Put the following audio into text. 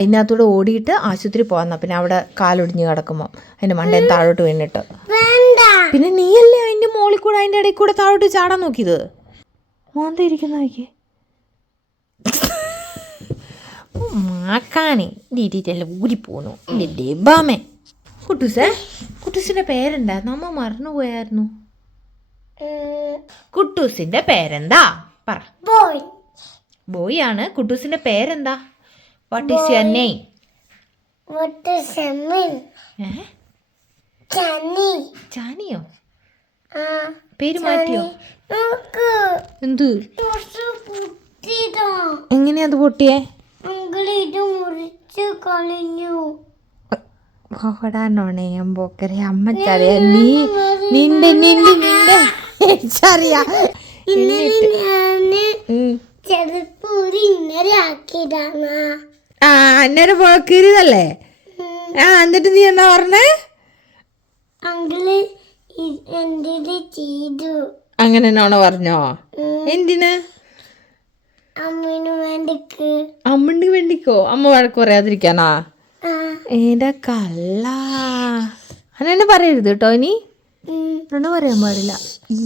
അതിനകത്തൂടെ ഓടിയിട്ട് ആശുപത്രി പോകാന്ന പിന്നെ അവിടെ കാലൊടിഞ്ഞ് കിടക്കുമ്പോൾ അതിന്റെ മണ്ടയിൽ താഴോട്ട് വീണിട്ട്. വേണ്ട. പിന്നെ നീയല്ലേ അതിന്റെ മുകളിൽ കൂടെ അതിന്റെ ഇടയിൽ കൂടെ താഴോട്ട് ചാടാൻ നോക്കിയത്? മോന്ത ഇരിക്കുന്ന നോക്കി മാക്കാനെ ഡീറ്റെല്ലാം ഊരിപ്പോന്നു. ഡെബാമേ കുട്ടൂസേ കുട്ടൂസിന്റെ പേരെന്താ? നമ്മ മറന്നുപോയായിരുന്നു കുട്ടൂസിന്റെ പേരെന്താ? പറ. ബോയ്. ബോയ് ആണ്. കുട്ടൂസിന്റെ പേരെന്താ? വാട്ട് ഈസ് യുവർ നെയിം വട്ട് സെമ്മൻ ഏ ചനി ചാനിയോ ആ പേര് മാറ്റിയോ? നോക്ക്. എന്ത്? കുറച്ച് കുത്തിയതാ എങ്ങനെയാ അത് പൊട്ടിയേ? അങ്കിൾ ഇത് മുറിച്ച് കളഞ്ഞു. ഓടാനോണേ പോക്കരെ അമ്മച്ചറിയാ നീ നിന്റെ നിന്റെ നിന്റെ ചറിയാ എന്നിട്ട്? ഞാൻ ഉം. ചെറുപ്പ് ഇന്നലെ ആക്കിയതാണ് ആ അന്നേരം പോക്കരുതല്ലേ? ആ എന്നിട്ട് നീ എന്താ പറഞ്ഞേ? അങ്കിൾ ചെയ്തു? അങ്ങനെ നോണ പറഞ്ഞോ എന്തിന്? അമ്മീന് വേണ്ടിക്ക്. അമ്മണ്ടി വേണ്ടിക്കോ? അമ്മ വഴക്ക് പറയാതിരിക്കാനാ? എന്റെ കള്ള? അങ്ങനെ പറയരുത് കേട്ടോ ഇനി. പറയാൻ പാടില്ല. ഈ